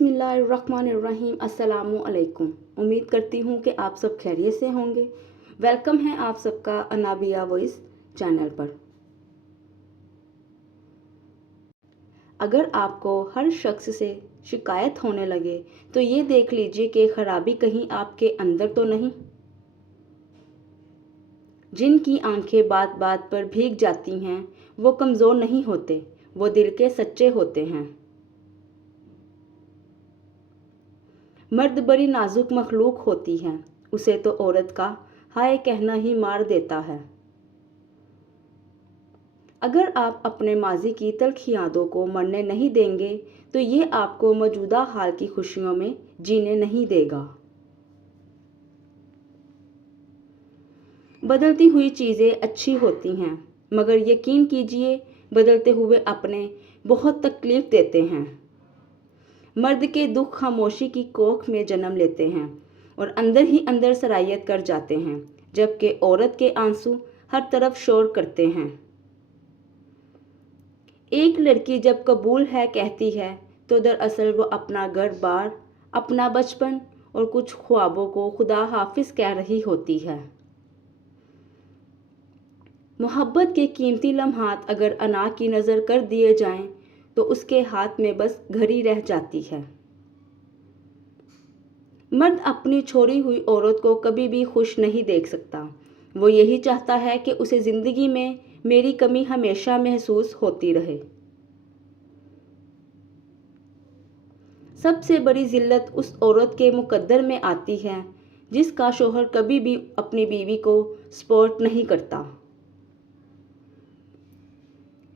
बिस्मिल्लाहिर्रहमानिर्रहीम। अस्सलामु अलैकुम। उम्मीद करती हूँ कि आप सब खैरियत से होंगे। वेलकम है आप सबका अनाबिया वॉइस चैनल पर। अगर आपको हर शख्स से शिकायत होने लगे तो ये देख लीजिए कि खराबी कहीं आपके अंदर तो नहीं। जिनकी आंखें बात बात पर भीग जाती हैं वो कमज़ोर नहीं होते, वो दिल के सच्चे होते हैं। मर्द बड़ी नाजुक मखलूक होती है, उसे तो औरत का हाय कहना ही मार देता है। अगर आप अपने माजी की तल्ख यादों को मरने नहीं देंगे तो ये आपको मौजूदा हाल की खुशियों में जीने नहीं देगा। बदलती हुई चीज़ें अच्छी होती हैं, मगर यकीन कीजिए बदलते हुए अपने बहुत तकलीफ़ देते हैं। मर्द के दुख खामोशी की कोख में जन्म लेते हैं और अंदर ही अंदर सरायत कर जाते हैं, जबकि औरत के आंसू हर तरफ शोर करते हैं। एक लड़की जब कबूल है कहती है तो दरअसल वो अपना घर बार, अपना बचपन और कुछ ख्वाबों को खुदा हाफिज कह रही होती है। मोहब्बत के कीमती लम्हात अगर अना की नज़र कर दिए जाएं तो उसके हाथ में बस घड़ी रह जाती है। मर्द अपनी छोड़ी हुई औरत को कभी भी खुश नहीं देख सकता। वो यही चाहता है कि उसे ज़िंदगी में मेरी कमी हमेशा महसूस होती रहे। सबसे बड़ी जिल्लत उस औरत के मुकद्दर में आती है जिसका शोहर कभी भी अपनी बीवी को सपोर्ट नहीं करता।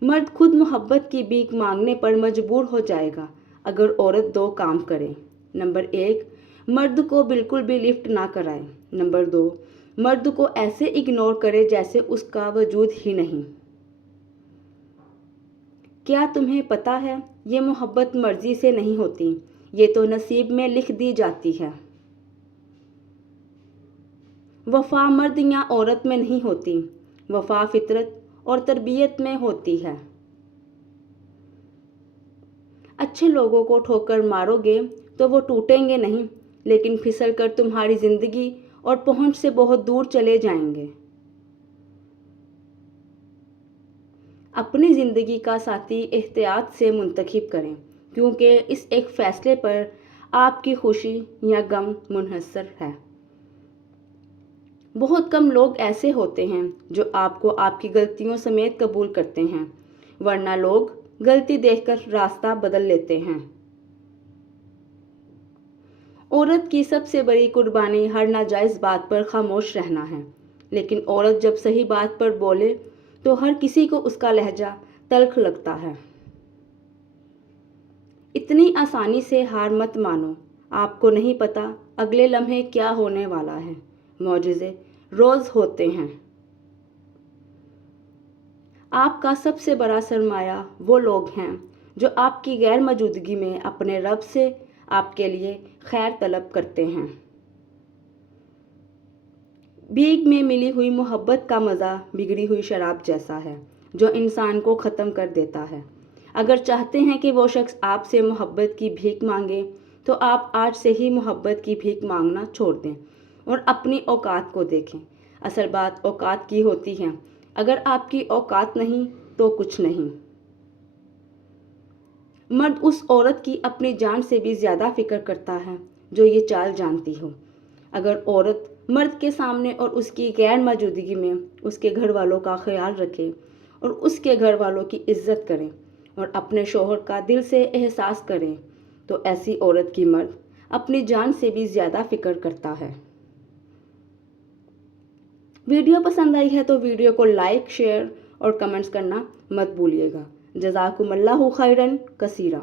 मर्द खुद मोहब्बत की भीख मांगने पर मजबूर हो जाएगा अगर औरत दो काम करे। नंबर 1, मर्द को बिल्कुल भी लिफ्ट ना कराए। नंबर 2, मर्द को ऐसे इग्नोर करे जैसे उसका वजूद ही नहीं। क्या तुम्हें पता है ये मोहब्बत मर्जी से नहीं होती, ये तो नसीब में लिख दी जाती है। वफा मर्द या औरत में नहीं होती, वफा फितरत और तरबियत में होती है। अच्छे लोगों को ठोकर मारोगे तो वो टूटेंगे नहीं, लेकिन फिसल कर तुम्हारी ज़िंदगी और पहुंच से बहुत दूर चले जाएंगे। अपनी ज़िंदगी का साथी एहतियात से मुंतखब करें, क्योंकि इस एक फ़ैसले पर आपकी खुशी या गम मुनहसर है। बहुत कम लोग ऐसे होते हैं जो आपको आपकी गलतियों समेत कबूल करते हैं, वरना लोग गलती देखकर रास्ता बदल लेते हैं। औरत की सबसे बड़ी कुर्बानी हर नाजायज़ बात पर खामोश रहना है, लेकिन औरत जब सही बात पर बोले तो हर किसी को उसका लहजा तल्ख लगता है। इतनी आसानी से हार मत मानो, आपको नहीं पता अगले लम्हे क्या होने वाला है। मौजज़े रोज़ होते हैं। आपका सबसे बड़ा सरमाया वो लोग हैं जो आपकी गैर मौजूदगी में अपने रब से आपके लिए खैर तलब करते हैं। भीख में मिली हुई मोहब्बत का मज़ा बिगड़ी हुई शराब जैसा है जो इंसान को ख़त्म कर देता है। अगर चाहते हैं कि वो शख्स आपसे मोहब्बत की भीख मांगे तो आप आज से ही मोहब्बत की भीख मांगना छोड़ दें और अपनी औकात को देखें। असल बात औकात की होती है, अगर आपकी औकात नहीं तो कुछ नहीं। मर्द उस औरत की अपनी जान से भी ज़्यादा फिक्र करता है जो ये चाल जानती हो। अगर औरत मर्द के सामने और उसकी गैर मौजूदगी में उसके घर वालों का ख्याल रखे और उसके घर वालों की इज्जत करें और अपने शोहर का दिल से एहसास करें तो ऐसी औरत की मर्द अपनी जान से भी ज़्यादा फिक्र करता है। वीडियो पसंद आई है तो वीडियो को लाइक, शेयर और कमेंट्स करना मत भूलिएगा। जज़ाकुमुल्लाहु खैरन कसीरा।